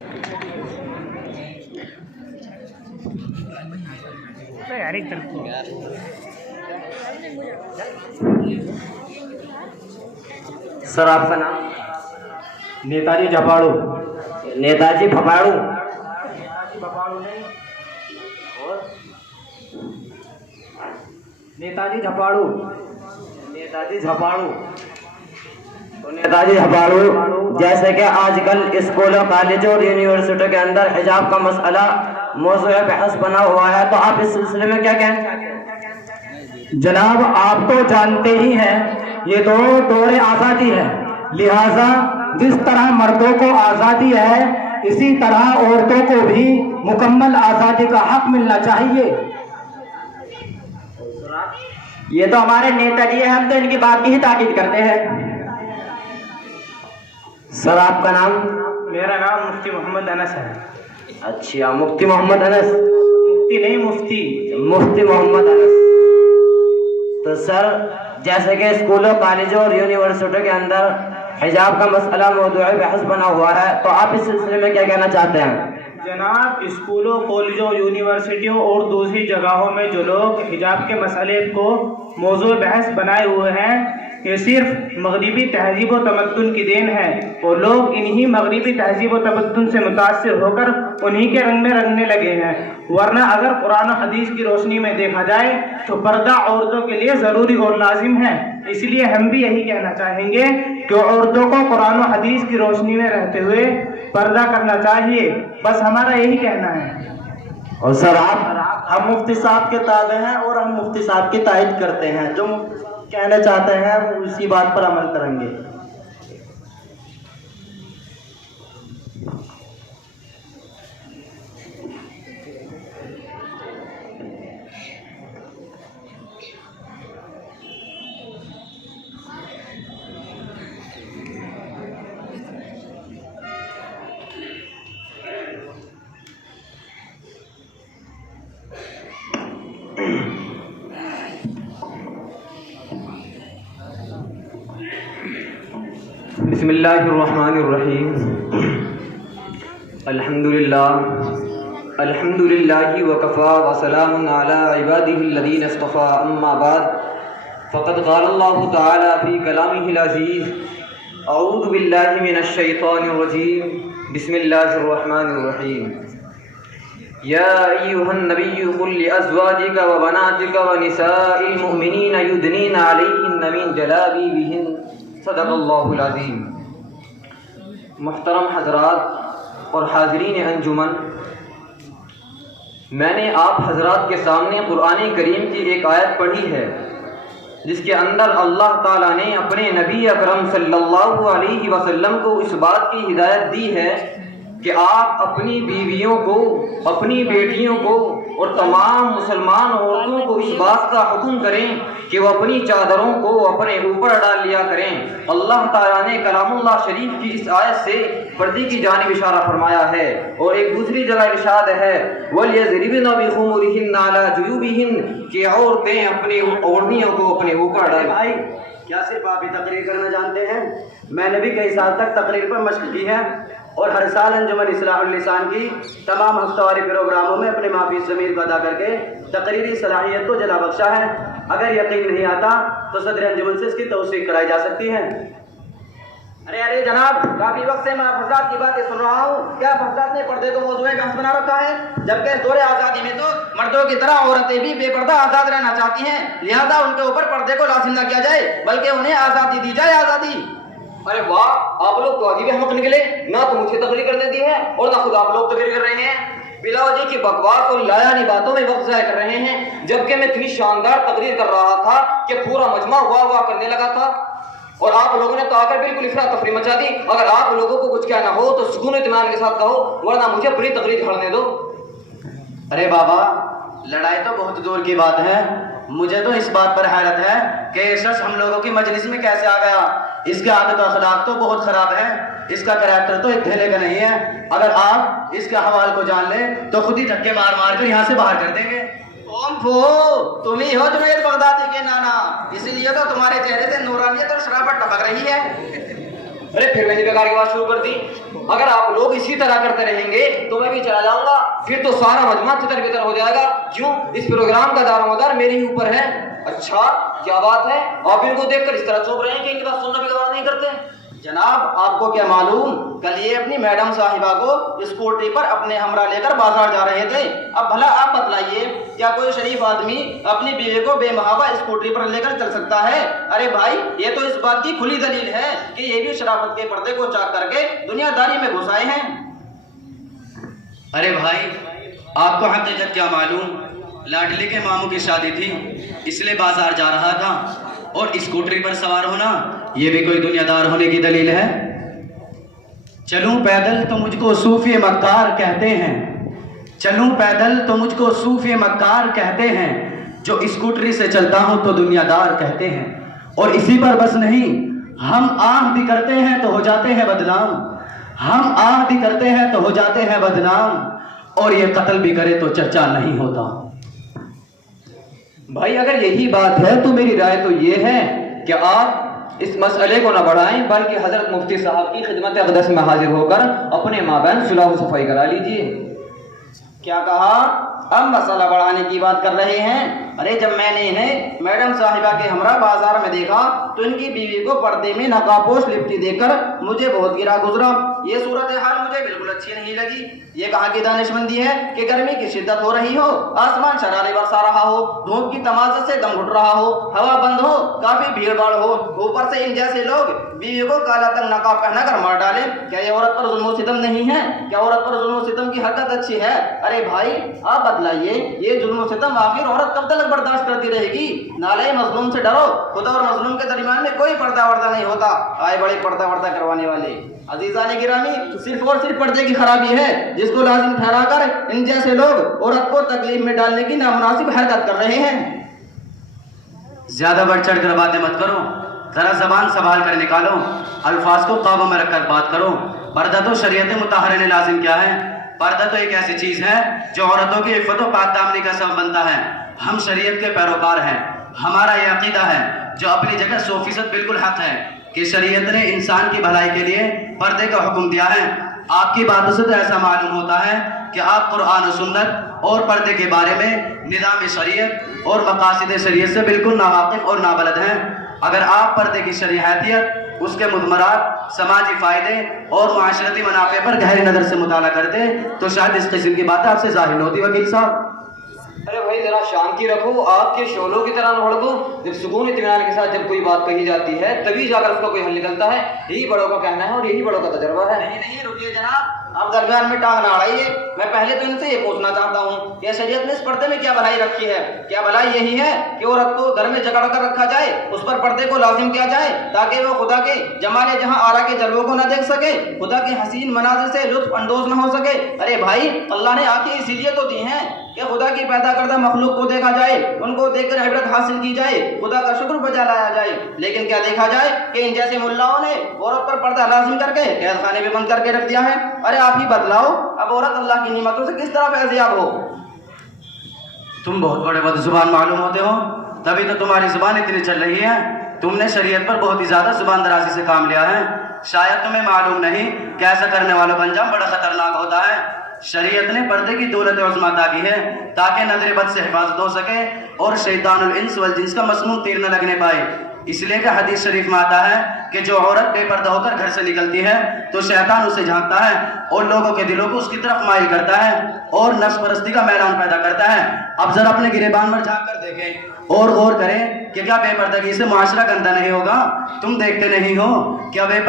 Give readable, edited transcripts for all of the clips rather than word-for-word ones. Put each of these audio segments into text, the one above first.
سر آپ کا نام؟ نیتاجی جھپاڑو۔ نیتاجی پھپاڑو؟ نیتاجی جھپاڑو۔ نیتاجی جھپاڑو؟ تو نیتاجی جھپاڑو، جیسے کہ آج کل اسکولوں کالجوں اور یونیورسٹیوں کے اندر حجاب کا مسئلہ موضوع بحث بنا ہوا ہے، تو آپ اس سلسلے میں کیا کہنا چاہتے ہیں؟ جناب آپ تو جانتے ہی ہیں یہ تو دور آزادی ہے، لہذا جس طرح مردوں کو آزادی ہے اسی طرح عورتوں کو بھی مکمل آزادی کا حق ملنا چاہیے۔ یہ تو ہمارے نیتا جی ہیں، ہم تو ان کی بات کی ہی تاکید کرتے ہیں۔ سر آپ کا نام؟ میرا نام مفتی محمد انس ہے۔ اچھا، مفتی محمد انس؟ مفتی نہیں، مفتی محمد انس۔ تو سر جیسے کہ اسکولوں کالجوں اور یونیورسٹیوں کے اندر حجاب کا مسئلہ موضوع بحث بنا ہوا ہے، تو آپ اس سلسلے میں کیا کہنا چاہتے ہیں؟ جناب اسکولوں کالجوں یونیورسٹیوں اور دوسری جگہوں میں جو لوگ حجاب کے مسئلے کو موضوع بحث بنائے ہوئے ہیں یہ صرف مغربی تہذیب و تمدن کی دین ہے، اور لوگ انہی مغربی تہذیب و تمدن سے متاثر ہو کر انہی کے رنگ میں رنگنے لگے ہیں، ورنہ اگر قرآن و حدیث کی روشنی میں دیکھا جائے تو پردہ عورتوں کے لیے ضروری اور لازم ہے۔ اس لیے ہم بھی یہی کہنا چاہیں گے کہ عورتوں کو قرآن و حدیث کی روشنی میں رہتے ہوئے پردہ کرنا چاہیے، بس ہمارا یہی کہنا ہے۔ اور سر ہم مفتی صاحب کے تابع ہیں اور ہم مفتی صاحب کی تائید کرتے ہیں، جو کہنا چاہتے ہیں ہم اسی بات پر عمل کریں گے۔ بسم اللہ الرحمن الرحیم۔ الحمد للہ وکفا وسلام علی عبادہ الذین اصطفى، اما بعد فقد قال اللہ تعالی فی کلامہ العزیز اعوذ باللہ من الشیطان الرجیم، بسم اللہ الرحمن الرحیم۔ یا ایھا النبی قل لازواجک وبناتک ونساء المؤمنین یدنین علیہن من جلابیبہن، صدق اللہ العظیم۔ محترم حضرات اور حاضرین انجمن، میں نے آپ حضرات کے سامنے قرآن کریم کی ایک آیت پڑھی ہے جس کے اندر اللہ تعالیٰ نے اپنے نبی اکرم صلی اللہ علیہ وسلم کو اس بات کی ہدایت دی ہے کہ آپ اپنی بیویوں کو، اپنی بیٹیوں کو اور تمام مسلمان عورتوں کو اس بات کا حکم کریں کہ وہ اپنی چادروں کو اپنے اوپر ڈال لیا کریں۔ اللہ تعالیٰ نے کلام اللہ شریف کی اس آیت سے پردے کی جانب اشارہ فرمایا ہے، اور ایک دوسری جگہ ارشاد ہے وَلْيَضْرِبْنَ بِخُمُرِهِنَّ عَلَى جُيُوبِهِنَّ، کہ عورتیں اپنی اوڑھنیوں کو اپنے اوپر ڈالیں۔ بھائی کیا صرف آپ ہی تقریر کرنا جانتے ہیں؟ میں نے بھی کئی سال تک تقریر پر مشق کی ہے، اور ہر سال انجمن اصلاح اللسان کی تمام ہفتہ واری پروگراموں میں اپنے معافی ضمیر کو ادا کر کے تقریری صلاحیت کو جلا بخشا ہے۔ اگر یقین نہیں آتا تو صدر انجمن سے اس کی توثیق کرائی جا سکتی ہے۔ ارے جناب، کافی وقت سے میں حضرات کی باتیں سن رہا ہوں، کیا حضرات نے پردے کو موضوع بحث بنا رکھا ہے؟ جبکہ دور آزادی میں تو مردوں کی طرح عورتیں بھی بے پردہ آزاد رہنا چاہتی ہیں، لہذا ان کے اوپر پردے کو لازم نہ کیا جائے بلکہ انہیں آزادی دی جائے، آزادی۔ ارے واہ، آپ لوگ تو عجیب احمق نکلے، نہ تو مجھے تقریر کرنے دی ہے اور نہ خود آپ لوگ تقریر کر رہے ہیں، بلا وجہ کی بکواس اور لایانی باتوں میں وقت ضائع کر رہے ہیں، جبکہ میں اتنی شاندار تقریر کر رہا تھا کہ پورا مجمع واہ واہ کرنے لگا تھا، اور آپ لوگوں نے تو آ کر بالکل افراتفری مچا دی۔ اگر آپ لوگوں کو کچھ کہنا ہو تو سکون و اطمینان کے ساتھ کہو، ورنہ مجھے اپنی تقریر کھڑنے دو۔ ارے بابا، لڑائی تو بہت دور کی بات ہے، مجھے تو اس بات پر حیرت ہے کہ یہ شخص ہم لوگوں کی مجلس میں کیسے آ گیا۔ اس کے عادت و اخلاق تو بہت خراب ہے، اس کا کریکٹر تو ایک ڈھیلے کا نہیں ہے۔ اگر آپ اس کے حوال کو جان لیں تو خود ہی دھکے مار مار کر یہاں سے باہر کر دیں گے۔ تم ہی ہو جنید بغدادی کے نانا، اسی لیے تو تمہارے چہرے سے نورانیت اور شرافت ٹپک رہی ہے۔ ارے پھر وہی بیکار کی بات شروع کر دی. اگر آپ لوگ اسی طرح کرتے رہیں گے تو میں بھی چلا جاؤں گا, پھر تو سارا مجمع تتر بتر ہو جائے گا. کیوں؟ اس پروگرام کا دار و مدار میرے ہی اوپر ہے. اچھا کیا بات ہے, آپ ان کو دیکھ کر اس طرح چوپ رہے ہیں کہ ان کی بات سننا بھی گوارا نہیں کرتے. جناب آپ کو کیا معلوم, کل یہ اپنی میڈم صاحبہ کو اسکوٹری پر اپنے ہمراہ لے کر بازار جا رہے تھے. اب بھلا آپ بتلائیے, کیا کوئی شریف آدمی اپنی بیوی کو بے محابہ اسکوٹری پر لے کر چل سکتا ہے؟ ارے بھائی یہ تو اس بات کی کھلی دلیل ہے کہ یہ بھی شرافت کے پردے کو چاک کر کے دنیا داری میں گھس آئے ہیں. ارے بھائی آپ کو حقیقت کیا معلوم, لاڈلی کے ماموں کی شادی تھی اس لیے بازار جا رہا تھا, اور اسکوٹری پر سوار ہونا یہ بھی کوئی دنیا دار ہونے کی دلیل ہے؟ چلوں پیدل تو مجھ کو صوفی مکار کہتے ہیں, چلوں پیدل تو مجھ کو صوفی مکار کہتے ہیں, جو اسکوٹری سے چلتا ہوں تو دنیا دار کہتے ہیں. اور اسی پر بس نہیں, ہم آہ بھی کرتے ہیں تو ہو جاتے ہیں بدنام, ہم آہ بھی کرتے ہیں تو ہو جاتے ہیں بدنام, اور یہ قتل بھی کرے تو چرچا نہیں ہوتا. بھائی اگر یہی بات ہے تو میری رائے تو یہ ہے کہ آپ اس مسئلے کو نہ بڑھائیں, بلکہ حضرت مفتی صاحب کی خدمت اقدس میں حاضر ہو کر اپنے مابین صلح و صفائی کرا لیجیے. کیا کہا؟ اب مسئلہ بڑھانے کی بات کر رہے ہیں؟ ارے جب میں نے انہیں میڈم صاحبہ کے ہمراہ بازار میں دیکھا تو ان کی بیوی کو پردے میں نقابپوش لپٹی دیکھ کر مجھے بہت گرا گزرا. یہ صورتحال مجھے بالکل اچھی نہیں لگی. یہ کہاں کی دانش مندی ہے کہ گرمی کی شدت ہو رہی ہو, آسمان شرارے برسا رہا ہو, دھوپ کی تمازت سے دم گھٹ رہا ہو, ہوا بند ہو, کافی بھیڑ بھاڑ ہو, اوپر سے ان جیسے لوگ بیوی کو کالا تنگ نقاب پہنا کر مار ڈالیں. کیا یہ عورت پر ظلم و ستم نہیں ہے؟ کیا عورت پر ظلم و ستم کی حرکت اچھی ہے؟ ارے بھائی آپ بتلائیے, یہ ظلم و ستم آخر عورت کب تک برداشت کرتی رہے گی؟ نالے مظلوم سے ڈرو, خدا اور مظلوم کے درمیان میں کوئی پردہ وردہ نہیں ہوتا. آئے بڑے پردہ وردہ کروانے والے. عزیزان گرامی, صرف اور صرف پردے کی خرابی ہے جس کو لازم ٹھہرا کر ان جیسے لوگ عورت کو تکلیف میں ڈالنے کی نامناسب حرکت کر رہے ہیں. زیادہ بڑھ چڑھ کر باتیں مت کرو, ذرا زبان سنبھال کر نکالو, الفاظ کو قابو میں رکھ کر بات کرو. پردہ تو شریعت مطہرہ نے لازم کیا ہے. پردہ تو ایک ایسی چیز ہے جو عورتوں کی عفت و پاک دامنی کا سبب بنتا ہے. ہم شریعت کے پیروکار ہیں, ہمارا یہ عقیدہ ہے جو اپنی جگہ 100% بالکل حق ہے کہ شریعت نے انسان کی بھلائی کے لیے پردے کا حکم دیا ہے. آپ کی باتوں سے تو ایسا معلوم ہوتا ہے کہ آپ قرآن و سنت اور پردے کے بارے میں نظام شریعت اور مقاصد شریعت سے بالکل ناواقف اور نابلد ہیں. اگر آپ پردے کی شرعی حیثیت, اس کے مضمرات, سماجی فائدے اور معاشرتی منافع پر گہری نظر سے مطالعہ کرتے تو شاید اس قسم کی باتیں آپ سے ظاہر نہ ہوتی. وکیل صاحب ارے بھائی ذرا شانتی رکھو, آپ کے شعلوں کی طرح نہ بھڑکو. جب سکون اطمینان کے ساتھ جب کوئی بات کہی جاتی ہے تبھی جا کر اس کا کوئی حل نکلتا ہے. یہی بڑوں کا کہنا ہے اور یہی بڑوں کا تجربہ ہے. نہیں رکیے جناب, آپ درمیان میں ٹانگ نہ اڑائیے. میں پہلے تو ان سے یہ پوچھنا چاہتا ہوں کہ شریعت نے اس پردے میں کیا بھلائی رکھی ہے؟ کیا بھلائی یہی ہے کہ عورت کو گھر میں جگڑ کر رکھا جائے, اس پر پردے کو لازم کیا جائے تاکہ وہ خدا کے جمال جہاں آرا کے جلووں کو نہ دیکھ سکے, خدا کے حسین مناظر سے لطف اندوز نہ ہو سکے؟ ارے بھائی اللہ نے آنکھیں اسی لیے تو دی ہیں کہ خدا کی پیدا کردہ مخلوق کو دیکھا جائے, ان کو دیکھ کر عبرت حاصل کی جائے, خدا کا شکر بجا لایا جائے. لیکن کیا دیکھا جائے کہ ان جیسے ملاؤں نے عورت پر پردہ لازم کر کے قید خانے میں بند کر کے رکھ دیا ہے. ارے آپ ہی بتلاؤ, اب عورت اللہ کی نعمتوں سے کس طرح فیضیاب ہو؟ تم بہت بڑے بد زبان معلوم ہوتے ہو, تبھی تو تمہاری زبان اتنی چل رہی ہے. تم نے شریعت پر بہت ہی زیادہ زبان درازی سے کام لیا ہے. شاید تمہیں معلوم نہیں کہ ایسا کرنے والوں کا انجام بڑا خطرناک ہوتا ہے. شریعت نے پردے کی دولت عظمیٰ عطا کی ہے تاکہ نظر بد سے حفاظت ہو سکے اور شیطان الانس والجنس کا مسموم تیر نہ لگنے پائے. اس لیے کہ حدیث شریف میں آتا ہے کہ جو عورت بے پردہ ہو کر گھر سے نکلتی ہے تو شیطان اسے جھانکتا ہے اور لوگوں کے دلوں کو اس کی طرف مائل کرتا ہے اور نفس پرستی کا میدان پیدا کرتا ہے. اب ذرا اپنے گریبان پر جھانک کر دیکھیں اور غور کریں کہ کیا بے پردگی سے معاشرہ گندہ نہیں ہوگا. تم دیکھتے نہیں ہو کیا بے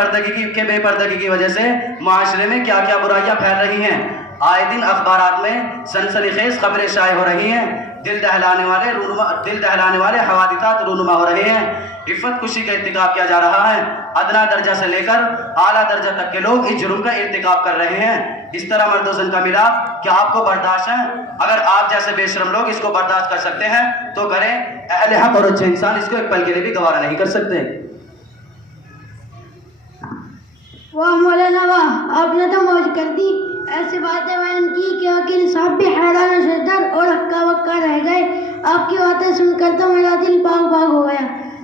پردگی کی وجہ سے معاشرے میں کیا کیا برائیاں پھیل رہی ہیں. آئے دن اخبارات میں سنسنی خیز خبریں شائع ہو رہی ہیں, دل دہلانے والے حوادثات رونما ہو رہے ہیں, عفت کشی کا ارتکاب کیا جا رہا ہے. ادنا درجہ سے لے کر اعلیٰ درجہ تک کے لوگ اس جرم کا ارتکاب کر رہے ہیں. اس طرح مرد و زن کا ملاپ کیا آپ کو برداشت ہے؟ اگر آپ جیسے بے شرم لوگ اس کو برداشت کر سکتے ہیں تو کریں. اہل حق اور اچھے انسان اس کو ایک پل کے لیے بھی گوارا نہیں کر سکتے. واہ مولانا واہ, آپ نے تو موج کر دی. ایسی باتیں بیان کی کہ وکیل صاحب بھی حیران و شدت اور ہکا بکا رہ گئے. آپ کی باتیں سن کر تو میرا دل باغ باغ ہو گیا.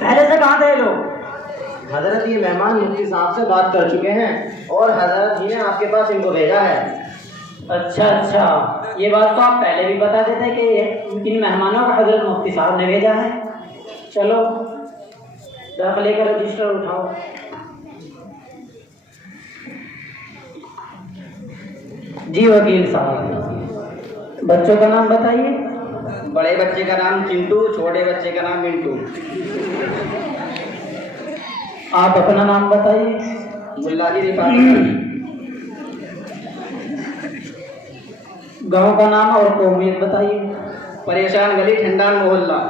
پہلے سے کہاں تھے یہ لوگ؟ حضرت یہ مہمان مفتی صاحب سے بات کر چکے ہیں اور حضرت جی نے آپ کے پاس ان کو بھیجا ہے۔ اچھا، یہ بات تو آپ پہلے بھی بتا دیتے کہ ان مہمانوں کو حضرت مفتی صاحب نے بھیجا ہے۔ چلو داخلے کا رجسٹر اٹھاؤ۔ جی وکیل صاحب، بچوں کا نام بتائیے۔ بڑے بچے کا نام چنٹو، چھوٹے بچے کا نام منٹو۔ آپ اپنا نام بتائیے۔ ملا جی رفاقی۔ گاؤں کا نام اور قومیت بتائیے۔ پریشان گلی، ٹھنڈان محلہ۔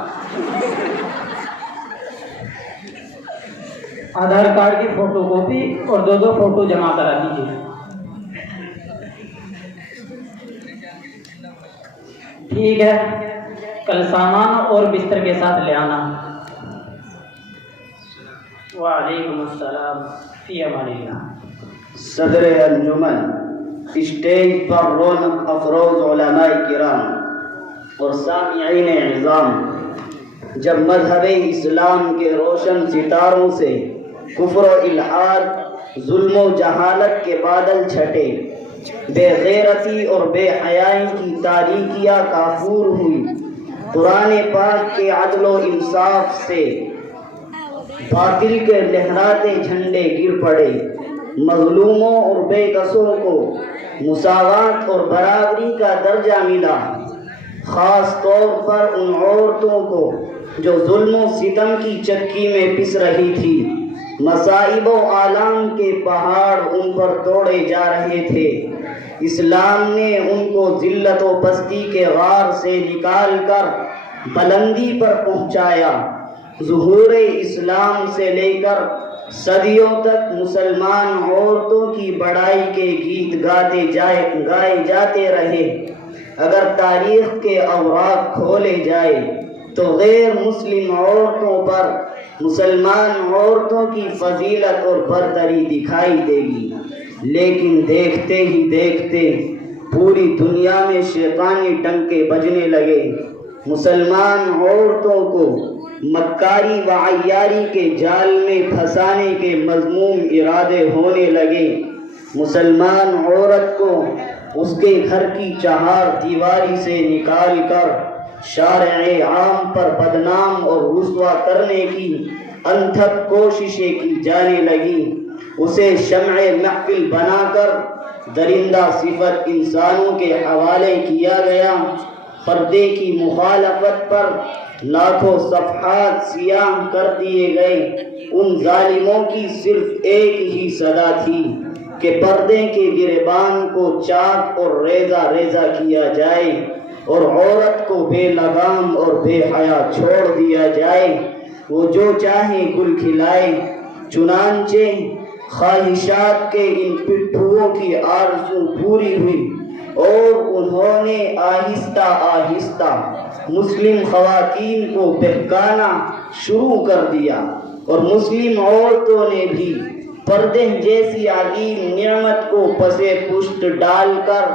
آدھار کارڈ کی فوٹو کاپی اور 2 فوٹو جمع کرا دیجیے۔ ٹھیک ہے، کل سامان اور بستر کے ساتھ لے آنا۔ وعلیکم السلام، فی امان اللہ۔ صدر انجمن، اسٹیج پر رونق افروز علماء کرام اور سامعین اعظام، جب مذہب اسلام کے روشن ستاروں سے کفر و الحاد، ظلم و جہالت کے بادل چھٹے، بے غیرتی اور بے حیائی کی تاریکیاں کافور ہوئی، قرآن پاک کے عدل و انصاف سے باطل کے لہراتے جھنڈے گر پڑے، مظلوموں اور بے کسوں کو مساوات اور برابری کا درجہ ملا، خاص طور پر ان عورتوں کو جو ظلم و ستم کی چکی میں پس رہی تھی، مصائب و آلام کے پہاڑ ان پر توڑے جا رہے تھے۔ اسلام نے ان کو ذلت و پستی کے غار سے نکال کر بلندی پر پہنچایا۔ ظہور اسلام سے لے کر صدیوں تک مسلمان عورتوں کی بڑائی کے گیت گائے جاتے رہے۔ اگر تاریخ کے اوراق کھولے جائے تو غیر مسلم عورتوں پر مسلمان عورتوں کی فضیلت اور برتری دکھائی دے گی، لیکن دیکھتے ہی دیکھتے پوری دنیا میں شیطانی ڈنکے بجنے لگے، مسلمان عورتوں کو مکاری و عیاری کے جال میں پھنسانے کے مذموم ارادے ہونے لگے، مسلمان عورت کو اس کے گھر کی چہار دیواری سے نکال کر شارع عام پر بدنام اور رسوا کرنے کی انتھک کوششیں کی جانے لگی، اسے شمع محفل بنا کر درندہ صفت انسانوں کے حوالے کیا گیا۔ پردے کی مخالفت پر لاکھوں صفحات سیاہ کر دیے گئے۔ ان ظالموں کی صرف ایک ہی صدا تھی کہ پردے کے گریبان کو چاک اور ریزہ ریزہ کیا جائے اور عورت کو بے لگام اور بے حیا چھوڑ دیا جائے، وہ جو چاہے گل کھلائے۔ چنانچہ خواہشات کے ان پٹھوؤں کی آرزو پوری ہوئی اور انہوں نے آہستہ آہستہ مسلم خواتین کو بہکانا شروع کر دیا، اور مسلم عورتوں نے بھی پردے جیسی عظیم نعمت کو پسے پشت ڈال کر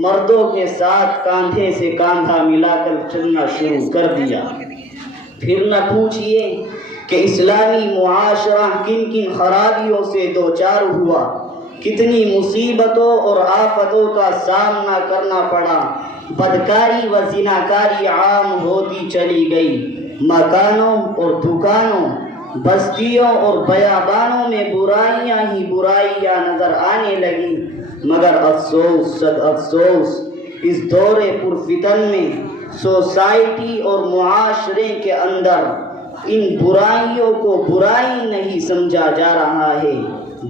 مردوں کے ساتھ کاندھے سے کاندھا ملا کر چلنا شروع کر دیا۔ پھر نہ پوچھئے کہ اسلامی معاشرہ کن کن خرابیوں سے دوچار ہوا، کتنی مصیبتوں اور آفتوں کا سامنا کرنا پڑا۔ بدکاری و زناکاری عام ہوتی چلی گئی، مکانوں اور دکانوں، بستیوں اور بیابانوں میں برائیاں ہی برائیاں نظر آنے لگی۔ مگر افسوس صد افسوس، اس دور پرفتن میں سوسائٹی اور معاشرے کے اندر ان برائیوں کو برائی نہیں سمجھا جا رہا ہے،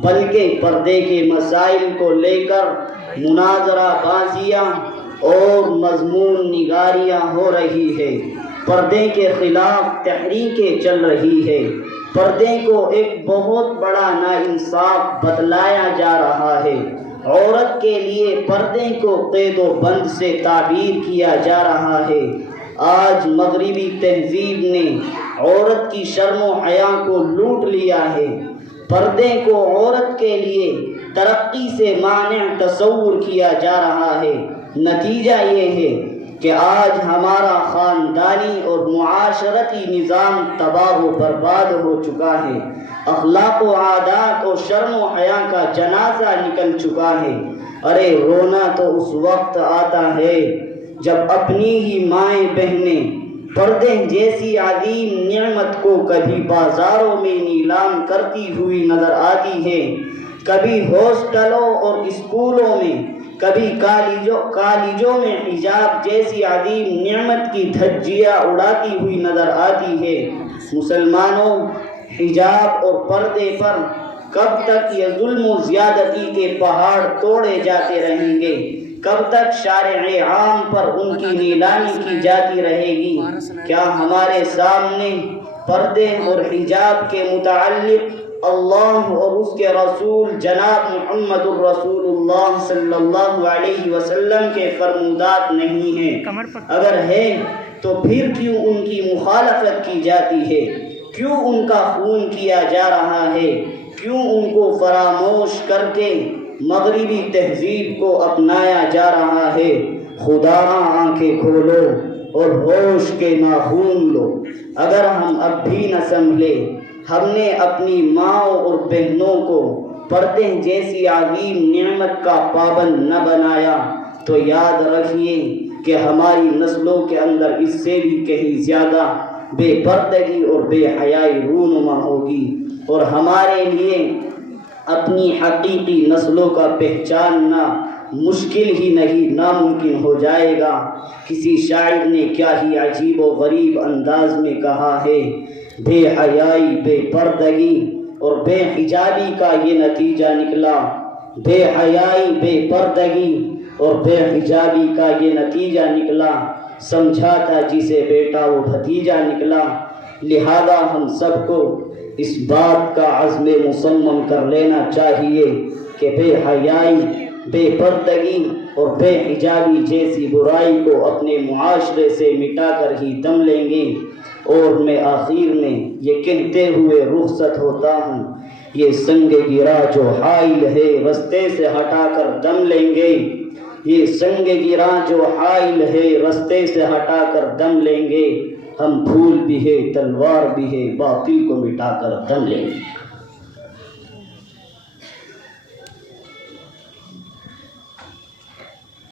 بلکہ پردے کے مسائل کو لے کر مناظرہ بازیاں اور مضمون نگاریاں ہو رہی ہے، پردے کے خلاف تحریکیں چل رہی ہے، پردے کو ایک بہت بڑا ناانصاف بتلایا جا رہا ہے، عورت کے لیے پردے کو قید و بند سے تعبیر کیا جا رہا ہے۔ آج مغربی تہذیب نے عورت کی شرم و حیا کو لوٹ لیا ہے، پردے کو عورت کے لیے ترقی سے مانع تصور کیا جا رہا ہے۔ نتیجہ یہ ہے کہ آج ہمارا خاندانی اور معاشرتی نظام تباہ و برباد ہو چکا ہے، اخلاق و عادات اور شرم و حیا کا جنازہ نکل چکا ہے۔ ارے رونا تو اس وقت آتا ہے جب اپنی ہی مائیں بہنیں پردے جیسی عظیم نعمت کو کبھی بازاروں میں نیلام کرتی ہوئی نظر آتی ہے، کبھی ہاسٹلوں اور اسکولوں میں، کبھی کالجوں میں حجاب جیسی عظیم نعمت کی دھجیاں اڑاتی ہوئی نظر آتی ہے۔ مسلمانوں، حجاب اور پردے پر کب تک یہ ظلم و زیادتی کے پہاڑ توڑے جاتے رہیں گے؟ کب تک شارع عام پر ان کی نیلامی کی جاتی رہے گی؟ کیا ہمارے سامنے پردے اور حجاب کے متعلق اللہ اور اس کے رسول جناب محمد الرسول اللہ صلی اللہ علیہ وسلم کے فرمودات نہیں ہیں؟ اگر ہے تو پھر کیوں ان کی مخالفت کی جاتی ہے؟ کیوں ان کا خون کیا جا رہا ہے؟ کیوں ان کو فراموش کر کے مغربی تہذیب کو اپنایا جا رہا ہے؟ خدا آنکھیں کھولو اور ہوش کے ناخون لو۔ اگر ہم اب بھی نہ سنبھلے، ہم نے اپنی ماؤں اور بہنوں کو پردے جیسی عظیم نعمت کا پابند نہ بنایا تو یاد رکھیے کہ ہماری نسلوں کے اندر اس سے بھی کہیں زیادہ بے پردگی اور بے حیائی رونما ہوگی، اور ہمارے لیے اپنی حقیقی نسلوں کا پہچاننا مشکل ہی نہیں ناممکن ہو جائے گا۔ کسی شاعر نے کیا ہی عجیب و غریب انداز میں کہا ہے، بے حیائی، بے پردگی اور بے حجابی کا یہ نتیجہ نکلا، بے حیائی، بے پردگی اور بے حجابی کا یہ نتیجہ نکلا، سمجھا تھا جسے بیٹا وہ بھتیجا نکلا۔ لہذا ہم سب کو اس بات کا عزم مصمم کر لینا چاہیے کہ بے حیائی، بے پردگی اور بے حجابی جیسی برائی کو اپنے معاشرے سے مٹا کر ہی دم لیں گے۔ اور میں آخر میں یہ کہتے ہوئے رخصت ہوتا ہوں، یہ سنگ گرا جو حائل ہے رستے سے ہٹا کر دم لیں گے، یہ سنگ گرا جو حائل ہے رستے سے ہٹا کر دم لیں گے، ہم پھول بھی ہے تلوار بھی ہے باطل کو مٹا کر دم لیں گے۔